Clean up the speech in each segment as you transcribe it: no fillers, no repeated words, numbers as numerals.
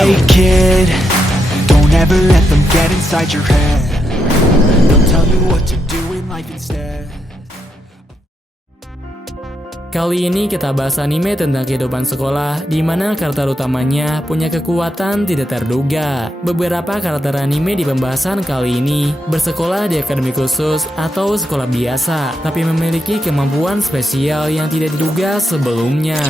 Hey kid, don't ever let them get inside your head. They'll tell you what to do in life instead. Kali ini kita bahas anime tentang kehidupan sekolah, di mana karakter utamanya punya kekuatan tidak terduga. Beberapa karakter anime di pembahasan kali ini bersekolah di akademi khusus atau sekolah biasa, tapi memiliki kemampuan spesial yang tidak diduga sebelumnya.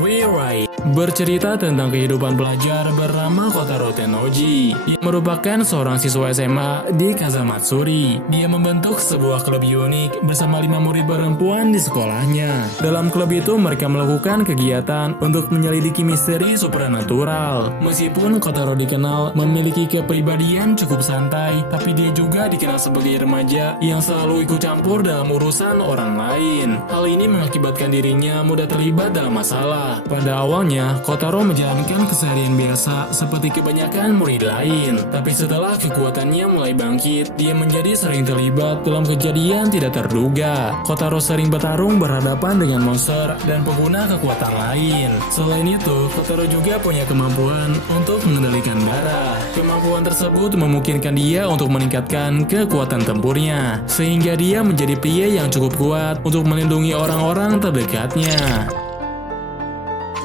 Rewrite bercerita tentang kehidupan pelajar bernama Kotaro Tennoji yang merupakan seorang siswa SMA di Kazamatsuri. Dia membentuk sebuah klub unik bersama 5 murid perempuan di sekolahnya. Dalam klub itu mereka melakukan kegiatan untuk menyelidiki misteri supranatural. Meskipun Kotaro dikenal memiliki kepribadian cukup santai, tapi dia juga dikenal sebagai remaja yang selalu ikut campur dalam urusan orang lain. Hal ini mengakibatkan dirinya mudah terlibat dalam masalah. Pada awalnya, Kotaro menjalankan keseharian biasa seperti kebanyakan murid lain. Tapi setelah kekuatannya mulai bangkit, dia menjadi sering terlibat dalam kejadian tidak terduga. Kotaro sering bertarung berhadapan dengan monster dan pengguna kekuatan lain. Selain itu, Kotaro juga punya kemampuan untuk mengendalikan darah. Kemampuan tersebut memungkinkan dia untuk meningkatkan kekuatan tempurnya, sehingga dia menjadi pria yang cukup kuat untuk melindungi orang-orang terdekatnya.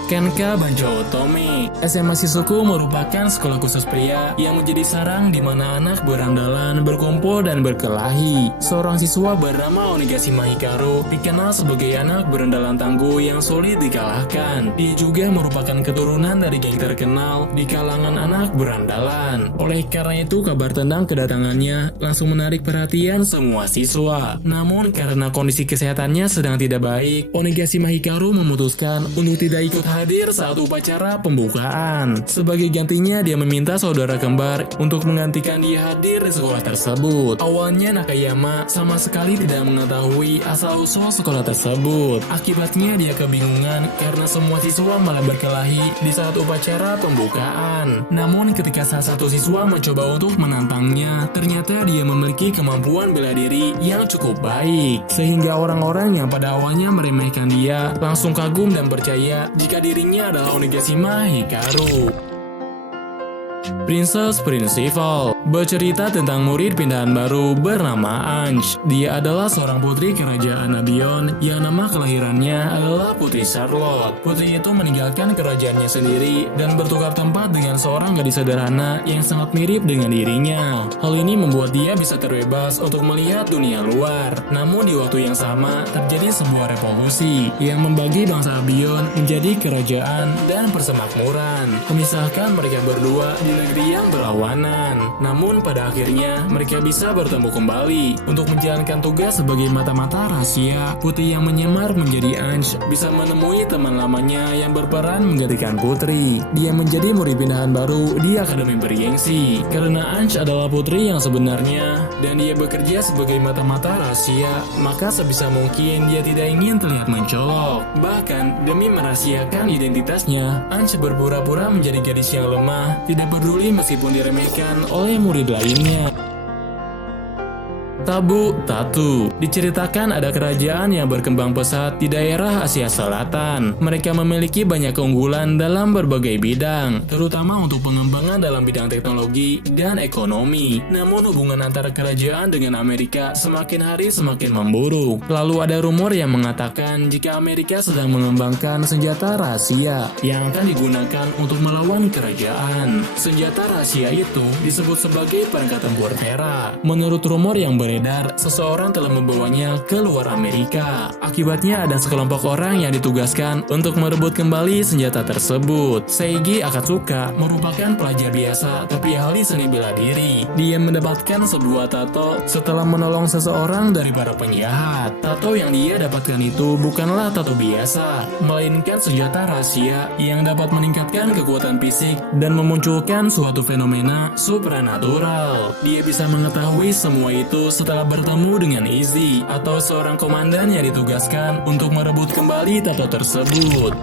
Kenka Banjo Otome. SMA Shizuku merupakan sekolah khusus pria yang menjadi sarang di mana anak berandalan berkumpul dan berkelahi. Seorang siswa bernama Onigashima Hikaru dikenal sebagai anak berandalan tangguh yang sulit dikalahkan. Dia juga merupakan keturunan dari geng terkenal di kalangan anak berandalan. Oleh karena itu, kabar tentang kedatangannya langsung menarik perhatian semua siswa. Namun karena kondisi kesehatannya sedang tidak baik, Onigashima Hikaru memutuskan untuk tidak ikut hadir saat upacara pembukaan. Sebagai gantinya, dia meminta saudara kembar untuk menggantikan dia hadir di sekolah tersebut. Awalnya Nakayama sama sekali tidak mengetahui asal-usul sekolah tersebut. Akibatnya dia kebingungan karena semua siswa malah berkelahi di saat upacara pembukaan. Namun ketika salah satu siswa mencoba untuk menantangnya, ternyata dia memiliki kemampuan bela diri yang cukup baik. Sehingga orang-orang yang pada awalnya meremehkan dia langsung kagum dan percaya jika dirinya adalah Onigashima Hikaru. Princess Principal bercerita tentang murid pindahan baru bernama Ange. Dia adalah seorang putri kerajaan Abion yang nama kelahirannya adalah Putri Charlotte. Putri itu meninggalkan kerajaannya sendiri dan bertukar tempat dengan seorang gadis sederhana yang sangat mirip dengan dirinya. Hal ini membuat dia bisa terbebas untuk melihat dunia luar. Namun di waktu yang sama terjadi sebuah revolusi yang membagi bangsa Abion menjadi kerajaan dan persemakmuran, memisahkan mereka berdua di negeri yang berlawanan. Namun pada akhirnya mereka bisa bertemu kembali untuk menjalankan tugas sebagai mata-mata rahasia. Putri yang menyamar menjadi Ange bisa menemui teman lamanya yang berperan menggantikan Putri. Dia menjadi murid pindahan baru di Akademi Bergengsi karena Ange adalah putri yang sebenarnya dan dia bekerja sebagai mata-mata rahasia, maka sebisa mungkin dia tidak ingin terlihat mencolok. Bahkan demi merahasiakan identitasnya, Ange berpura-pura menjadi gadis yang lemah, tidak peduli meskipun diremehkan oleh murid lainnya. Tabu Tatu diceritakan ada kerajaan yang berkembang pesat di daerah Asia Selatan. Mereka memiliki banyak keunggulan dalam berbagai bidang, terutama untuk pengembangan dalam bidang teknologi dan ekonomi. Namun hubungan antara kerajaan dengan Amerika semakin hari semakin memburuk. Lalu ada rumor yang mengatakan jika Amerika sedang mengembangkan senjata rahasia yang akan digunakan untuk melawan kerajaan. Senjata rahasia itu disebut sebagai perangkat tempur Hera. Menurut rumor yang beredar, seseorang telah membawanya ke luar Amerika. Akibatnya ada sekelompok orang yang ditugaskan untuk merebut kembali senjata tersebut. Seiji Akatsuka merupakan pelajar biasa tapi ahli seni bela diri. Dia mendapatkan sebuah tato setelah menolong seseorang dari para penjahat. Tato yang dia dapatkan itu bukanlah tato biasa, melainkan senjata rahasia yang dapat meningkatkan kekuatan fisik dan memunculkan suatu fenomena supranatural. Dia bisa mengetahui semua itu setelah bertemu dengan Izzy atau seorang komandan yang ditugaskan untuk merebut kembali tato tersebut.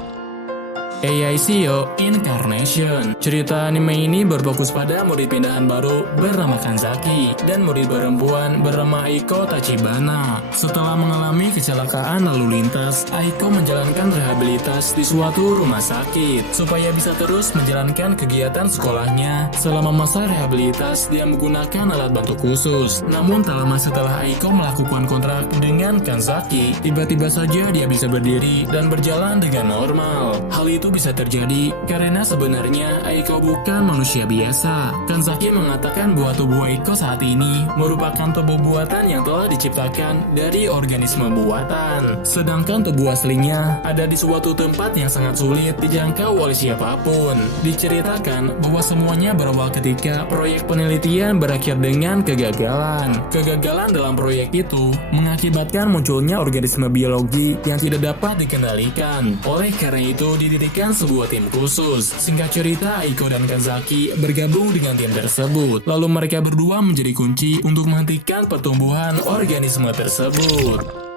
Aicio Incarnation. Cerita anime ini berfokus pada murid pindahan baru bernama Kanzaki dan murid perempuan bernama Aiko Tachibana. Setelah mengalami kecelakaan lalu lintas, Aiko menjalankan rehabilitas di suatu rumah sakit supaya bisa terus menjalankan kegiatan sekolahnya. Selama masa rehabilitas, dia menggunakan alat bantu khusus. Namun tak lama setelah Aiko melakukan kontrak dengan Kanzaki, tiba-tiba saja dia bisa berdiri dan berjalan dengan normal. Hal itu bisa terjadi karena sebenarnya Aiko bukan manusia biasa. Kanzaki mengatakan bahwa tubuh Aiko saat ini merupakan tubuh buatan yang telah diciptakan dari organisme buatan. Sedangkan tubuh aslinya ada di suatu tempat yang sangat sulit dijangkau oleh siapapun. Diceritakan bahwa semuanya berawal ketika proyek penelitian berakhir dengan kegagalan. Kegagalan dalam proyek itu mengakibatkan munculnya organisme biologi yang tidak dapat dikendalikan. Oleh karena itu didirikan sebuah tim khusus. Singkat cerita, Aiko dan Kanzaki bergabung dengan tim tersebut. Lalu mereka berdua menjadi kunci untuk menghentikan pertumbuhan organisme tersebut.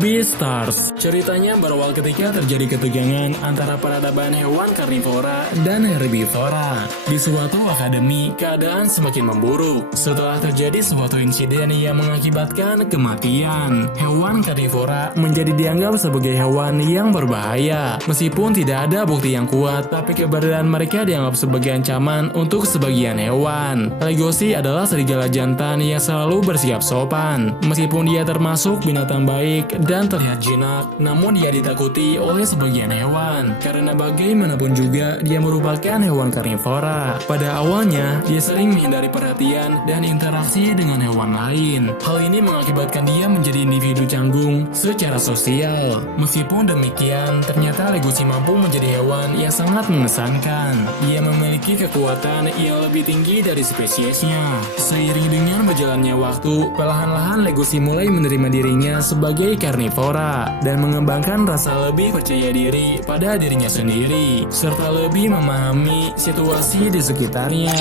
Beastars. Ceritanya berawal ketika terjadi ketegangan antara peradaban hewan karnivora dan herbivora. Di suatu akademi, keadaan semakin memburuk setelah terjadi suatu insiden yang mengakibatkan kematian. Hewan karnivora menjadi dianggap sebagai hewan yang berbahaya. Meskipun tidak ada bukti yang kuat, tapi keberadaan mereka dianggap sebagai ancaman untuk sebagian hewan. Legoshi adalah serigala jantan yang selalu bersikap sopan. Meskipun dia termasuk binatang baik dan terlihat jinak, namun dia ditakuti oleh sebagian hewan karena bagaimanapun juga dia merupakan hewan karnivora. Pada awalnya, dia sering menghindari perhatian dan interaksi dengan hewan lain. Hal ini mengakibatkan dia menjadi individu canggung secara sosial. Meskipun demikian, ternyata Legoshi mampu menjadi hewan yang sangat mengesankan. Ia memiliki kekuatan yang lebih tinggi dari spesiesnya. Seiring dengan berjalannya waktu, perlahan-lahan Legoshi mulai menerima dirinya sebagai karnivora dan mengembangkan rasa lebih percaya diri pada dirinya sendiri serta lebih memahami situasi di sekitarnya.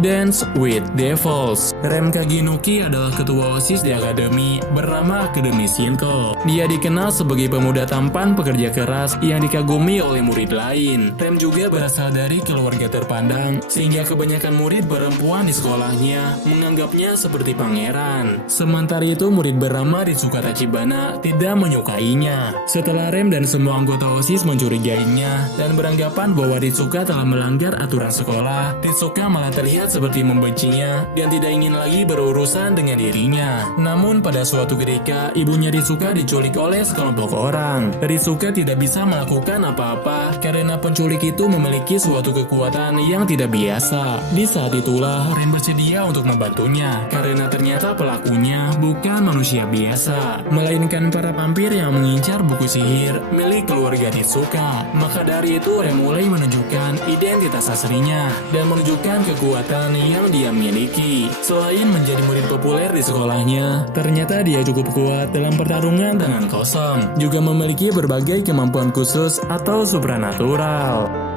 Dance with Devils. Rem Kagenuki adalah ketua OSIS di akademi bernama Akademi Shinko. Dia dikenal sebagai pemuda tampan pekerja keras yang dikagumi oleh murid lain. Rem juga berasal dari keluarga terpandang, sehingga kebanyakan murid perempuan di sekolahnya menganggapnya seperti pangeran. Sementara itu murid bernama Ritsuka Tachibana tidak menyukainya. Setelah Rem dan semua anggota OSIS mencurigainya dan beranggapan bahwa Ritsuka telah melanggar aturan sekolah, Ritsuka malah terlihat seperti membencinya dan tidak ingin lagi berurusan dengan dirinya. Namun pada suatu ketika, ibunya Ritsuka diculik oleh sekelompok orang. Ritsuka tidak bisa melakukan apa-apa karena penculik itu memiliki suatu kekuatan yang tidak biasa. Di saat itulah Ren bersedia untuk membantunya karena ternyata pelakunya bukan manusia biasa, melainkan para vampir yang mengincar buku sihir milik keluarga Ritsuka. Maka dari itu Ren mulai menunjukkan identitas aslinya dan menunjukkan kekuatan yang dia miliki. Selain menjadi murid populer di sekolahnya, ternyata dia cukup kuat dalam pertarungan tangan kosong, juga memiliki berbagai kemampuan khusus atau supranatural.